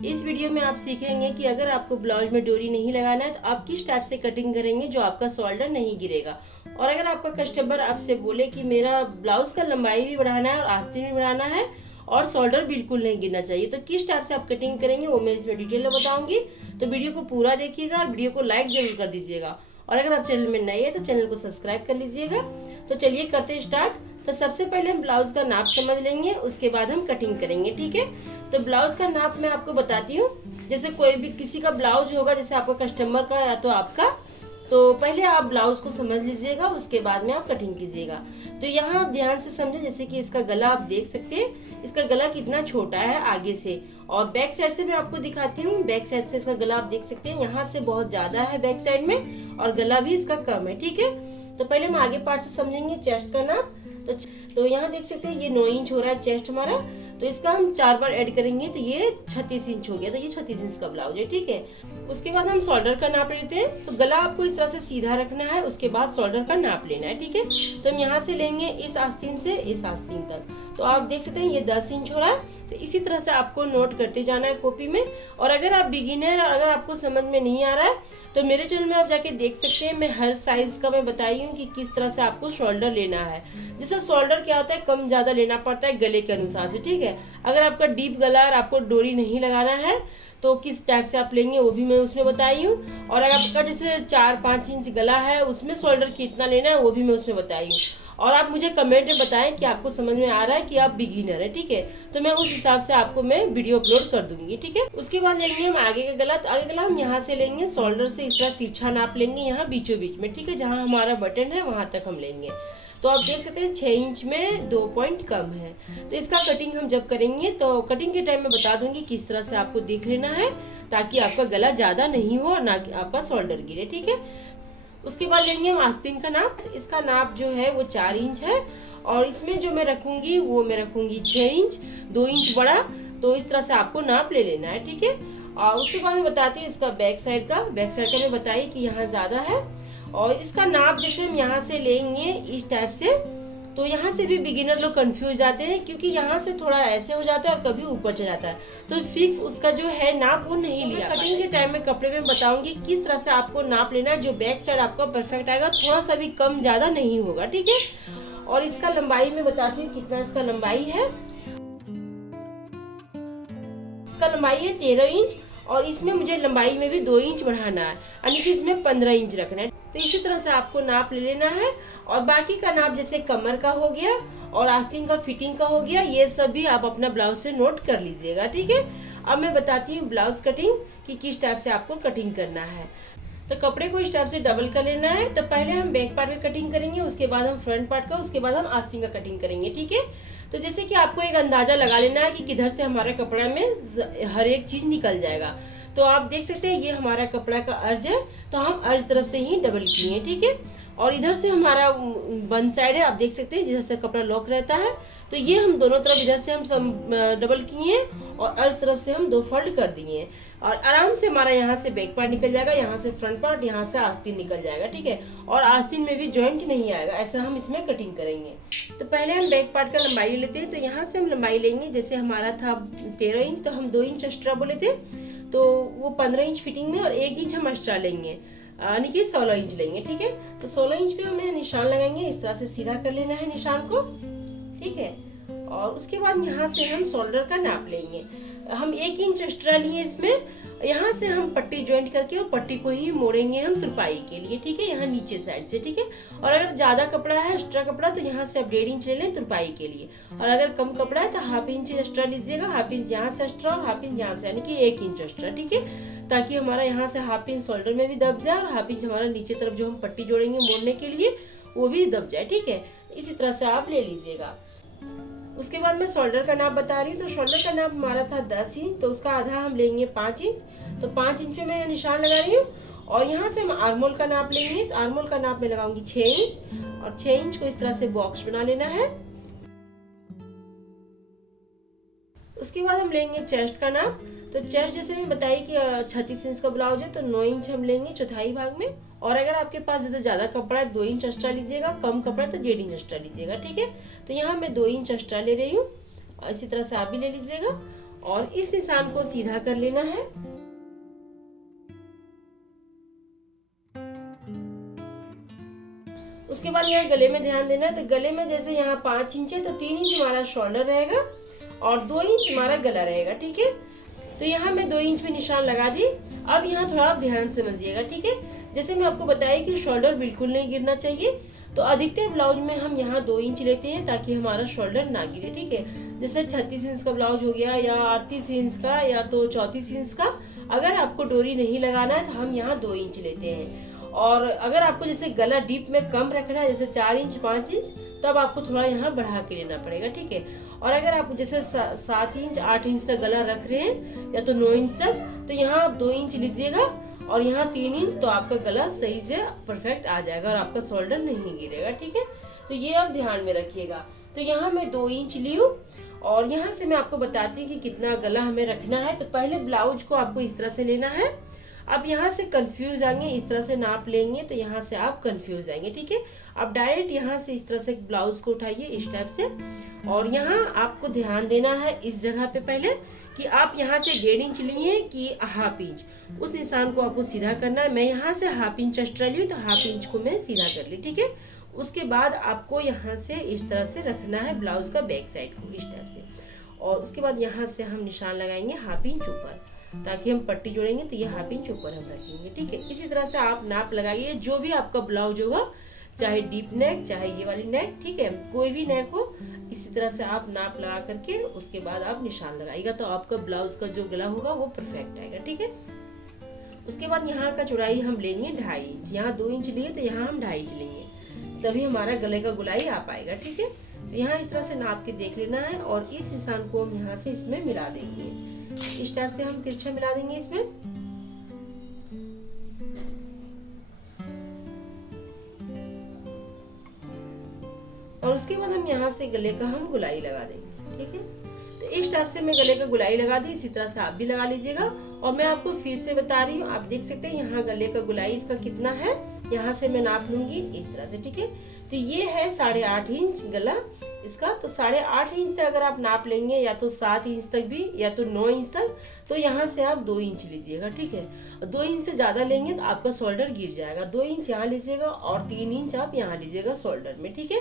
इस वीडियो में आप सीखेंगे कि अगर आपको ब्लाउज में डोरी नहीं लगाना है तो आप किस टाइप से कटिंग करेंगे जो आपका शोल्डर नहीं गिरेगा। और अगर आपका कस्टमर आपसे बोले कि मेरा ब्लाउज का लंबाई भी बढ़ाना है और आस्तीन भी बढ़ाना है और शोल्डर बिल्कुल नहीं गिरना चाहिए, तो किस टाइप से आप कटिंग करेंगे वो मैं इसमें डिटेल में बताऊंगी। तो वीडियो को पूरा देखिएगा और वीडियो को लाइक जरूर कर दीजिएगा। और अगर आप चैनल में नए हैं तो चैनल को सब्सक्राइब कर लीजिएगा। तो चलिए करते स्टार्ट। तो सबसे पहले हम ब्लाउज का नाप समझ लेंगे, उसके बाद हम कटिंग करेंगे, ठीक है। तो ब्लाउज का नाप मैं आपको बताती हूँ। जैसे कोई भी किसी का ब्लाउज होगा, जैसे आपका कस्टमर का या तो आपका, तो पहले आप ब्लाउज को समझ लीजिएगा, उसके बाद में आप कटिंग कीजिएगा। तो यहाँ आप ध्यान से समझे, जैसे कि इसका गला आप देख सकते हैं, इसका गला कितना छोटा है आगे से। और बैक साइड से मैं आपको दिखाती हूँ। बैक साइड से इसका गला आप देख सकते हैं, यहाँ से बहुत ज्यादा है बैक साइड में और गला भी इसका कम है, ठीक है। तो पहले हम आगे पार्ट से समझेंगे चेस्ट का नाप। तो यहाँ देख सकते हैं ये 9 इंच हो रहा है चेस्ट हमारा। तो इसका हम 4 बार ऐड करेंगे तो ये 36 इंच हो गया। तो ये 36 इंच का ब्लाउज है, ठीक है। उसके बाद हम शोल्डर का नाप लेते हैं। तो गला आपको इस तरह से सीधा रखना है, उसके बाद शोल्डर का नाप लेना है, ठीक है। तो हम यहाँ से लेंगे इस आस्तीन से इस आस्तीन तक। तो आप देख सकते हैं ये 10 इंच हो रहा है। तो इसी तरह से आपको नोट करते जाना है कॉपी में। और अगर आप बिगिनर और अगर आपको समझ में नहीं आ रहा है तो मेरे चैनल में आप जाके देख सकते हैं। मैं हर साइज का मैं बताई हूँ कि किस तरह से आपको शोल्डर लेना है। जैसे शोल्डर क्या होता है, कम ज्यादा लेना पड़ता है गले के अनुसार से, ठीक है। अगर आपका डीप गला और आपको डोरी नहीं लगाना है तो किस टाइप से आप लेंगे वो भी मैं उसमें बताई हूँ। और अगर आपका जैसे 4-5 इंच गला है उसमें शोल्डर कितना लेना है वो भी मैं उसमें बताई हूँ। और आप मुझे कमेंट में बताएं कि आपको समझ में आ रहा है कि आप बिगिनर है, ठीक है। तो मैं उस हिसाब से आपको मैं वीडियो अपलोड कर दूंगी, ठीक है। उसके बाद लेंगे हम आगे का गला। तो आगे गला हम यहाँ से लेंगे, शोल्डर से इस तरह तिरछा नाप लेंगे यहाँ बीचों बीच में, ठीक है। जहाँ हमारा बटन है वहां तक हम लेंगे। तो आप देख सकते हैं 6 इंच में 2 पॉइंट कम है। तो इसका कटिंग हम जब करेंगे तो कटिंग के टाइम में बता दूंगी किस तरह से आपको देख लेना है, ताकि आपका गला ज्यादा नहीं हो और ना आपका शोल्डर गिरे, ठीक है। उसके बाद लेंगे हम आस्तीन का नाप। इसका नाप जो है वो 4 इंच है। और इसमें जो मैं रखूंगी वो मैं रखूंगी 6 इंच, 2 इंच बड़ा। तो इस तरह से आपको नाप ले लेना है, ठीक है। और उसके बाद मैं बताती हूँ इसका बैक साइड का। बैक साइड का मैं बताई कि यहाँ ज्यादा है। और इसका नाप जैसे हम यहाँ से लेंगे इस टाइप से, तो यहाँ से भी बिगिनर लोग कंफ्यूज जाते हैं, क्योंकि यहाँ से थोड़ा ऐसे हो जाता है और कभी ऊपर चला जाता है। तो फिक्स उसका जो है नाप वो नहीं लिया। कटिंग के टाइम में कपड़े में बताऊंगी किस तरह से आपको नाप लेना है, जो बैक साइड आपका परफेक्ट आएगा, थोड़ा सा भी कम ज्यादा नहीं होगा, ठीक है। और इसका लंबाई में बताती हूँ कितना इसका लंबाई है। इसका लंबाई है 13 इंच। और इसमें मुझे लंबाई में भी 2 इंच बढ़ाना है, यानी कि इसमें 15 इंच रखना है। तो इसी तरह से आपको नाप ले लेना है। और बाकी का नाप जैसे कमर का हो गया और आस्तीन का फिटिंग का हो गया, ये सब भी आप अपना ब्लाउज से नोट कर लीजिएगा, ठीक है। अब मैं बताती हूँ ब्लाउज कटिंग कि किस टाइप से आपको कटिंग करना है। तो कपड़े को इस टाइप से डबल कर लेना है। तो पहले हम बैक पार्ट का कटिंग करेंगे, उसके बाद हम फ्रंट पार्ट का, उसके बाद हम आस्तीन का कटिंग करेंगे, ठीक है। तो जैसे कि आपको एक अंदाजा लगा लेना है कि किधर से हमारा कपड़ा में हर एक चीज निकल जाएगा। तो आप देख सकते हैं ये हमारा कपड़ा का अर्ज है, तो हम अर्ज तरफ से ही डबल किए हैं, ठीक है। और इधर से हमारा वन साइड है, आप देख सकते हैं जिधर से कपड़ा लॉक रहता है। तो ये हम दोनों तरफ इधर से हम डबल किए हैं और अर्ज तरफ से हम 2 फोल्ड कर दिए हैं। और आराम से हमारा यहाँ से बैक पार्ट निकल जाएगा, यहाँ से फ्रंट पार्ट, यहाँ से आस्तीन निकल जाएगा, ठीक है। और आस्तीन में भी जॉइंट नहीं आएगा, ऐसा हम इसमें कटिंग करेंगे। तो पहले हम बैक पार्ट का लंबाई लेते हैं। तो यहाँ से हम लंबाई लेंगे, जैसे हमारा था 13 इंच, तो हम 2 इंच एक्स्ट्रा बोले थे, तो वो 15 इंच फिटिंग में और 1 इंच हम एक्स्ट्रा लेंगे, यानी कि 16 इंच लेंगे, ठीक है। तो 16 इंच पे हमें निशान लगाएंगे, इस तरह से सीधा कर लेना है निशान को, ठीक है। और उसके बाद यहाँ से हम शोल्डर का नाप लेंगे। हम 1 इंच एक्स्ट्रा लिए इसमें। यहाँ से हम पट्टी ज्वाइंट करके और पट्टी को ही मोड़ेंगे हम तुरपाई के लिए, ठीक है, यहाँ नीचे साइड से, ठीक है। और अगर ज्यादा कपड़ा है एक्स्ट्रा कपड़ा तो यहाँ से आप 1.5 इंच ले लें तुरपाई के लिए। और अगर कम कपड़ा है तो हाफ इंच एक्स्ट्रा लीजिएगा, हाफ इंच यहाँ से एक्स्ट्रा और हाफ इंच यहाँ से, यानी कि 1 इंच एक्स्ट्रा, ठीक है। ताकि हमारा यहाँ से हाफ इंच शोल्डर में भी दब जाए और हाफ इंच हमारा नीचे तरफ जो हम पट्टी जोड़ेंगे मोड़ने के लिए वो भी दब जाए, ठीक है। इसी तरह से आप ले लीजिएगा। उसके बाद मैं शोल्डर का नाप बता रही हूँ। तो शोल्डर का नाप हमारा था 10 इंच, तो उसका आधा हम लेंगे 5 इंच। तो 5 इंच पे मैं निशान लगा रही हूँ। और यहाँ से हम आर्मोल का नाप लेंगे। तो आर्मोल का नाप मैं लगाऊंगी 6 इंच। और 6 इंच को इस तरह से बॉक्स बना लेना है। उसके बाद हम लेंगे चेस्ट का नाप। तो चेस्ट जैसे मैं बताई कि 36 इंच का ब्लाउज है, तो 9 इंच हम लेंगे चौथाई भाग में। और अगर आपके पास जैसे ज्यादा कपड़ा है 2 इंच एक्स्ट्रा लीजिएगा, कम कपड़ा है तो 1.5 इंच एक्स्ट्रा लीजिएगा, ठीक है। तो यहाँ मैं 2 इंच एक्स्ट्रा ले रही हूँ और इसी तरह से आप भी ले लीजिएगा। और इस निशान को सीधा कर लेना है। उसके बाद यहाँ गले में ध्यान देना है। तो गले में जैसे यहाँ 5 इंच है तो 3 इंच हमारा शोल्डर रहेगा और 2 इंच हमारा गला रहेगा, ठीक है। तो यहाँ मैं 2 इंच पे निशान लगा दी। अब यहाँ थोड़ा आप ध्यान समझिएगा, ठीक है। जैसे मैं आपको बताया कि शोल्डर बिल्कुल नहीं गिरना चाहिए, तो अधिकतर ब्लाउज में हम यहाँ 2 इंच लेते हैं ताकि हमारा शोल्डर ना गिरे, ठीक है। जैसे 36 इंच का ब्लाउज हो गया या 38 इंच का या तो 34 इंच का, अगर आपको डोरी नहीं लगाना है तो हम यहाँ 2 इंच लेते हैं। और अगर आपको जैसे गला डीप में कम रखना है, जैसे 4 इंच 5 इंच, तब आपको थोड़ा यहाँ बढ़ा के लेना पड़ेगा, ठीक है। और अगर आप जैसे 7 इंच 8 इंच तक गला रख रहे हैं या तो 9 इंच तक, तो यहाँ आप 2 इंच लीजिएगा और यहाँ 3 इंच, तो आपका गला सही से परफेक्ट आ जाएगा और आपका शोल्डर नहीं गिरेगा, ठीक है। तो ये आप ध्यान में रखिएगा। तो यहाँ मैं 2 इंच ली हूँ और यहाँ से मैं आपको बताती हूँ कि कितना गला हमें रखना है। तो पहले ब्लाउज को आपको इस तरह से लेना है। अब यहाँ से कंफ्यूज आएंगे, इस तरह से नाप लेंगे तो यहाँ से आप कंफ्यूज आएंगे, ठीक है। अब डायरेक्ट यहाँ से इस तरह से ब्लाउज को उठाइए इस टाइप से, और यहाँ आपको ध्यान देना है इस जगह पे पहले कि आप यहाँ से 1.5 इंच लिए कि हाफ इंच, उस निशान को आपको सीधा करना है। मैं यहाँ से हाफ इंच एक्स्ट्रा ली तो हाफ इंच को मैं सीधा कर ली, ठीक है। उसके बाद आपको यहाँ से इस तरह से रखना है ब्लाउज का बैक साइड को इस टाइप से, और उसके बाद यहाँ से हम निशान लगाएंगे हाफ इंच ऊपर, ताकि हम पट्टी जोड़ेंगे तो ये हाफ इंच ऊपर हम रखेंगे, ठीक है। इसी तरह से आप नाप लगाइए। जो भी आपका ब्लाउज होगा, चाहे डीप नेक चाहे ये वाली नेक, ठीक है, कोई भी नेक हो, इसी तरह से आप नाप लगा करके उसके बाद आप निशान लगाइएगा तो आपका ब्लाउज का जो गला होगा वो परफेक्ट आएगा, ठीक है। उसके बाद यहाँ का चौड़ाई हम लेंगे 2.5 इंच। यहाँ 2 इंच लिए तो यहाँ हम 2.5 इंच लेंगे, तभी हमारा गले का गोलाई आ पाएगा, ठीक है। तो यहाँ इस तरह से नाप के देख लेना है और इस निशान को हम यहाँ से इसमें मिला देंगे। इस टाइप से हम तिरछा मिला देंगे इसमें। और उसके बाद हम यहाँ से गले का हम गुलाई लगा देंगे, ठीक है। तो इस टाइप से मैं गले का गुलाई लगा दी, इसी तरह से आप भी लगा लीजिएगा। और मैं आपको फिर से बता रही हूँ, आप देख सकते हैं यहाँ गले का गुलाई इसका कितना है, यहाँ से मैं नाप लूंगी इस तरह से, ठीक है। तो ये है 8.5 इंच गला इसका। तो 8.5 इंच तक अगर आप नाप लेंगे, या तो 7 इंच तक भी, या तो 9 इंच तक, तो यहाँ से आप 2 इंच लीजिएगा, ठीक है। 2 इंच से ज्यादा लेंगे तो आपका शोल्डर गिर जाएगा। 2 इंच यहाँ लीजिएगा और 3 इंच आप यहाँ लीजिएगा शोल्डर में, ठीक है।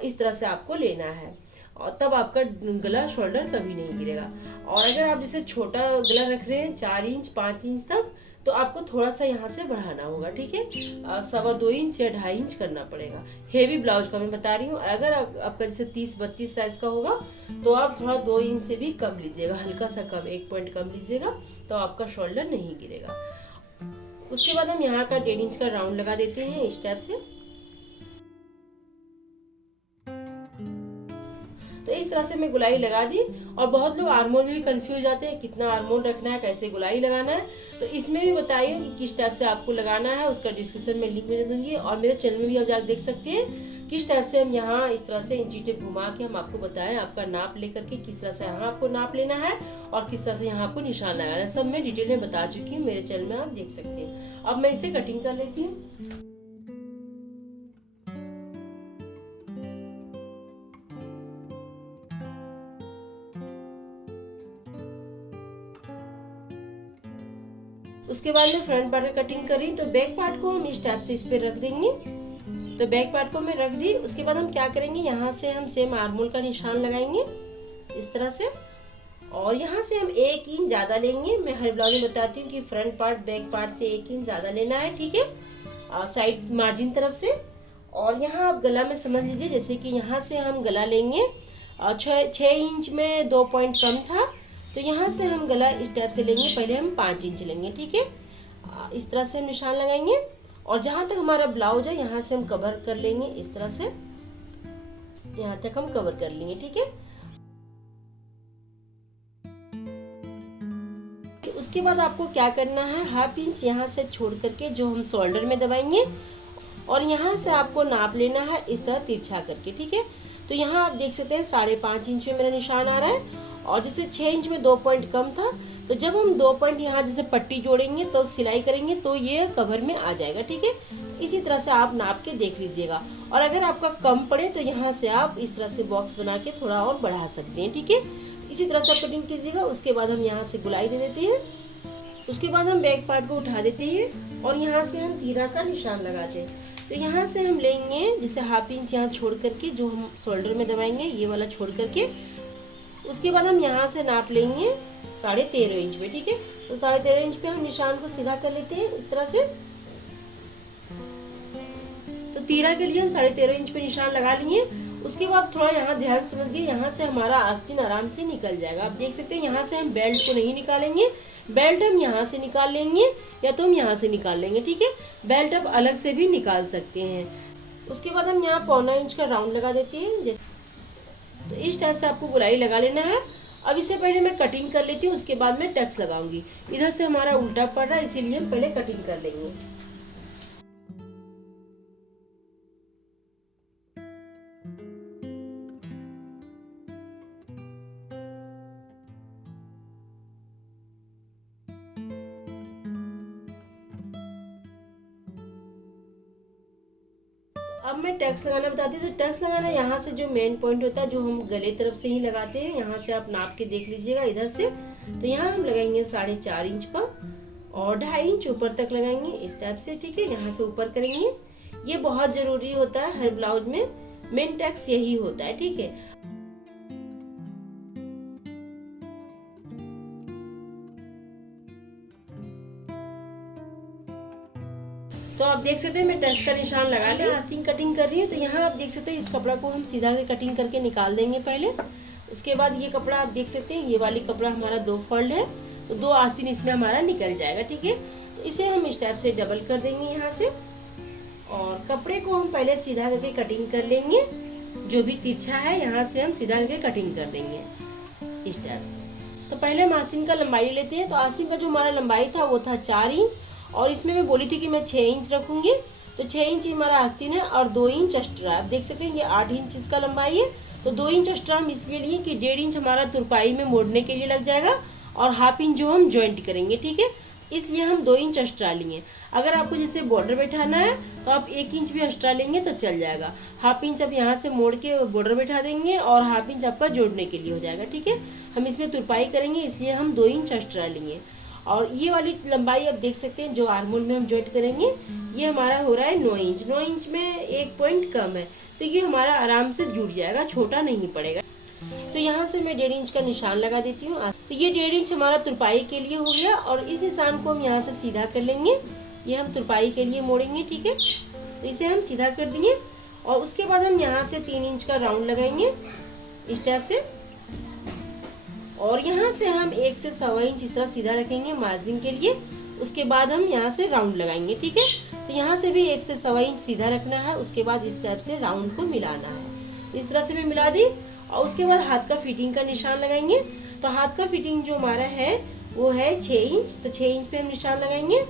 इस तरह से आपको लेना है और तब आपका गला शोल्डर कभी नहीं गिरेगा। और अगर आप जैसे छोटा गला रख रहे हैं 4 इंच 5 इंच तक, तो आपको थोड़ा सा यहाँ से बढ़ाना होगा, ठीक है। 2.25 इंच या 2.5 इंच करना पड़ेगा। हेवी ब्लाउज का मैं बता रही हूँ। अगर आपका जैसे 30-32 साइज का होगा तो आप थोड़ा 2 इंच से भी कम लीजिएगा, हल्का सा कम, 1 पॉइंट कम लीजिएगा, तो आपका शोल्डर नहीं गिरेगा। उसके बाद हम यहाँ का 1.5 इंच का राउंड लगा देते हैं इस टाइप से। तो इस तरह से मैं गुलाई लगा दी। और बहुत लोग आर्मोल में भी कंफ्यूज आते हैं, कितना आर्मोल रखना है, कैसे गुलाई लगाना है। तो इसमें भी बताइए कि किस टाइप से आपको लगाना है, उसका डिस्क्रिप्शन में लिंक में दे दूंगी। और मेरे चैनल में भी आप जाकर देख सकते हैं किस टाइप से हम यहाँ इस तरह से इंची टेप घुमा के हम आपको बताएं, आपका नाप लेकर के किस तरह से यहाँ आपको नाप लेना है और किस तरह से यहाँ आपको निशान लगाना है, सब मैं डिटेल में बता चुकी हूँ, मेरे चैनल में आप देख सकते हैं। अब मैं इसे कटिंग कर लेती हूँ। उसके बाद में फ्रंट पार्ट का कटिंग करी, तो बैक पार्ट को हम इस टाइप से इस पे रख देंगे। तो बैक पार्ट को मैं रख दी। उसके बाद हम क्या करेंगे, यहाँ से हम सेम आर्मोल का निशान लगाएंगे इस तरह से, और यहाँ से हम 1 इंच ज्यादा लेंगे। मैं हर ब्लाउज में बताती हूँ कि फ्रंट पार्ट बैक पार्ट से 1 इंच ज्यादा लेना है, ठीक है, साइड मार्जिन तरफ से। और यहाँ आप गला में समझ लीजिए, जैसे कि यहाँ से हम गला लेंगे 6 इंच में 2 पॉइंट कम था, तो यहाँ से हम गला इस टाइप से लेंगे। पहले हम 5 इंच लेंगे, ठीक है। इस तरह से हम निशान लगाएंगे और जहाँ तक हमारा ब्लाउज है यहाँ से हम कवर कर लेंगे इस तरह से, यहाँ तक हम कवर कर लेंगे, ठीक है। उसके बाद आपको क्या करना है, हाफ इंच यहाँ से छोड़ करके जो हम शोल्डर में दबाएंगे और यहाँ से आपको नाप लेना है इस तरह तिरछा करके, ठीक है। तो यहाँ आप देख सकते हैं 5.5 इंच में मेरा निशान आ रहा है, और जैसे 6 इंच में 2 पॉइंट कम था, तो जब हम 2 पॉइंट यहाँ जैसे पट्टी जोड़ेंगे तो सिलाई करेंगे तो ये कवर में आ जाएगा, ठीक है। इसी तरह से आप नाप के देख लीजिएगा। और अगर आपका कम पड़े तो यहाँ से आप इस तरह से बॉक्स बना के थोड़ा और बढ़ा सकते हैं, ठीक है। इसी तरह से आप कटिंग कीजिएगा। उसके बाद हम यहाँ से गुलाई दे देते हैं। उसके बाद हम बैक पार्ट को उठा देते हैं और यहाँ से हम तीरा का निशान लगाते हैं। तो यहाँ से हम लेंगे जैसे 1/2 इंच यहाँ छोड़ करके, जो हम शोल्डर में दबाएंगे ये वाला छोड़ करके। उसके बाद हम यहाँ से नाप लेंगे 13.5 इंच में, ठीक है। तो 13.5 इंच पे हम निशान को सीधा कर लेते हैं इस तरह से। तो तीरा के लिए हम 13.5 इंच पे निशान लगा लिए। उसके बाद थोड़ा यहाँ ध्यान समझिए, यहाँ से हमारा आस्तीन आराम से निकल जाएगा। आप देख सकते हैं यहाँ से हम बेल्ट को नहीं निकालेंगे, बेल्ट हम यहाँ से निकाल लेंगे या तो हम यहाँ से निकाल लेंगे, ठीक है। बेल्ट आप अलग से भी निकाल सकते हैं। उसके बाद हम यहाँ 1/4 इंच का राउंड लगा देते हैं जैसे। तो इस टाइप से आपको गुलाई लगा लेना है। अब इससे पहले मैं कटिंग कर लेती हूँ, उसके बाद मैं टक्स लगाऊंगी। इधर से हमारा उल्टा पड़ रहा है, इसीलिए हम पहले कटिंग कर लेंगे। अब मैं टैक्स लगाना बताती हूँ। तो टैक्स लगाना यहाँ से जो मेन पॉइंट होता है, जो हम गले तरफ से ही लगाते हैं, यहाँ से आप नाप के देख लीजिएगा इधर से। तो यहाँ हम लगाएंगे 4.5 इंच पर और 2.5 इंच ऊपर तक लगाएंगे इस टाइप से, ठीक है। यहाँ से ऊपर करेंगे, ये बहुत जरूरी होता है हर ब्लाउज में, मेन टैक्स यही होता है, ठीक है। तो आप देख सकते हैं मैं टक्स का निशान लगा लिया। आस्तीन कटिंग कर रही हूँ। तो यहाँ आप देख सकते हैं इस कपड़ा को हम सीधा कटिंग करके निकाल देंगे पहले। उसके बाद ये कपड़ा आप देख सकते हैं, ये वाली कपड़ा हमारा 2 फोल्ड है, तो 2 आस्तीन इसमें हमारा निकल जाएगा, ठीक है। तो इसे हम इस टाइप से डबल कर देंगे यहाँ से और कपड़े को हम पहले सीधा करके कटिंग कर लेंगे। जो भी तिरछा है यहाँ से हम सीधा करके कटिंग कर देंगे इस टाइप से। तो पहले हम आस्तीन का लंबाई लेते हैं। तो आस्तीन का जो हमारा लंबाई था वो था 4 इंच और इसमें मैं बोली थी कि मैं 6 इंच रखूंगी। तो 6 इंच हमारा आस्तीन है और 2 इंच एक्स्ट्रा। आप देख सकते हैं ये 8 इंच इसका लंबाई है। तो 2 इंच एक्स्ट्रा हम इसलिए लिए कि 1.5 इंच हमारा तुरपाई में मोड़ने के लिए लग जाएगा और 1/2 इंच जो हम ज्वाइंट करेंगे, ठीक है। इसलिए हम 2 इंच एक्स्ट्रा लिए। अगर आपको जैसे बॉर्डर बैठाना है तो आप 1 इंच भी एक्स्ट्रा लेंगे तो चल जाएगा। 1/2 इंच आप यहाँ से मोड़ के बॉर्डर बैठा देंगे और 1/2 इंच आपका जोड़ने के लिए हो जाएगा, ठीक है। हम इसमें तुरपाई करेंगे इसलिए हम 2 इंच एक्स्ट्रा लेंगे। और ये वाली लंबाई आप देख सकते हैं जो आर्मोल में हम ज्वाइंट करेंगे, ये हमारा हो रहा है 9 इंच। 9 इंच में 1 पॉइंट कम है, तो ये हमारा आराम से जुड़ जाएगा, छोटा नहीं पड़ेगा। तो यहाँ से मैं 1.5 इंच का निशान लगा देती हूँ। तो ये 1.5 इंच हमारा तुरपाई के लिए हो गया और इस निशान को हम यहाँ से सीधा कर लेंगे। ये हम तुरपाई के लिए मोड़ेंगे, ठीक है। तो इसे हम सीधा कर दिए और उसके बाद हम यहाँ से 3 इंच का राउंड लगाएंगे इस टाइप से और यहाँ से हम 1 से 1.25 इंच इस तरह सीधा रखेंगे मार्जिन के लिए। उसके बाद हम यहाँ से राउंड लगाएंगे, ठीक है। तो यहाँ से भी 1 से 1.25 इंच सीधा रखना है। उसके बाद इस टाइप से राउंड को मिलाना है। इस तरह से मैं मिला दी और उसके बाद हाथ का फिटिंग का निशान लगाएंगे। तो हाथ का फिटिंग जो हमारा है वो है 6 इंच। तो 6 इंच पे हम निशान लगाएंगे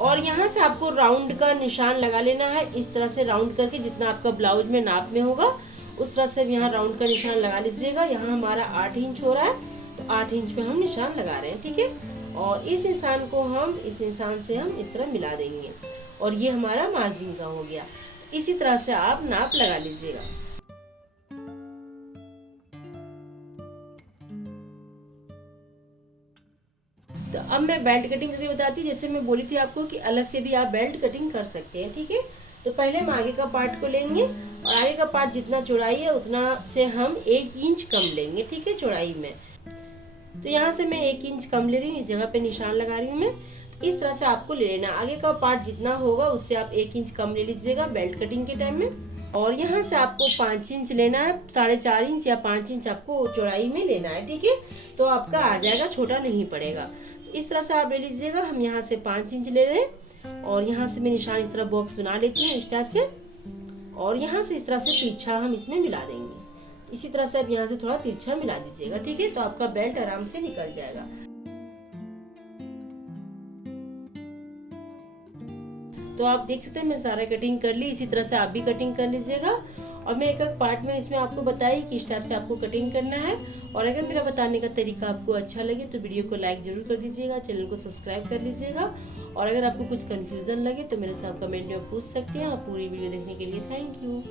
और यहाँ से आपको राउंड का निशान लगा लेना है। इस तरह से राउंड करके जितना आपका ब्लाउज में नाप में होगा उस तरह से यहाँ राउंड का निशान लगा लीजिएगा। यहाँ हमारा 8 इंच हो रहा है तो 8 इंच पे हम निशान लगा रहे हैं, ठीक है। और इस निशान को हम इस निशान से हम इस तरह मिला देंगे और ये हमारा मार्जिन का हो गया। इसी तरह से आप नाप लगा लीजिएगा। तो अब मैं बेल्ट कटिंग करके बताती हूँ। जैसे मैं बोली थी आपको कि अलग से भी आप बेल्ट कटिंग कर सकते हैं, ठीक है। तो पहले हम आगे का पार्ट को लेंगे और आगे का पार्ट जितना चौड़ाई है उतना से हम 1 इंच कम लेंगे, ठीक है, चौड़ाई में। तो यहाँ से मैं 1 इंच कम ले रही हूँ, इस जगह पे निशान लगा रही हूँ मैं। इस तरह से आपको ले लेना। आगे का पार्ट जितना होगा उससे आप 1 इंच कम ले लीजिएगा बेल्ट कटिंग के टाइम में। और यहाँ से आपको 5 इंच लेना है, 4.5 इंच या 5 इंच आपको चौड़ाई में लेना है, ठीक है। तो आपका आ जाएगा, छोटा नहीं पड़ेगा। तो इस तरह से आप ले लीजिएगा। हम यहाँ से 5 इंच ले रहे हैं और यहाँ से मैं निशान इस तरह बॉक्स बना लेती हूँ इस टाइप से और यहाँ से इस तरह से तिरछा हम इसमें मिला देंगे। इसी तरह से आप यहाँ से थोड़ा तिरछा मिला दीजिएगा, ठीक है। तो आपका बेल्ट आराम से निकल जाएगा। तो आप देख सकते हैं मैं सारा कटिंग कर ली। इसी तरह से आप भी कटिंग कर लीजिएगा और मैं एक एक पार्ट में इसमें आपको बताई कि इस टाइप से आपको कटिंग करना है। और अगर मेरा बताने का तरीका आपको अच्छा लगे तो वीडियो को लाइक जरूर कर दीजिएगा, चैनल को सब्सक्राइब कर लीजिएगा। और अगर आपको कुछ कंफ्यूजन लगे तो मेरे से आप कमेंट में पूछ सकते हैं। और पूरी वीडियो देखने के लिए थैंक यू।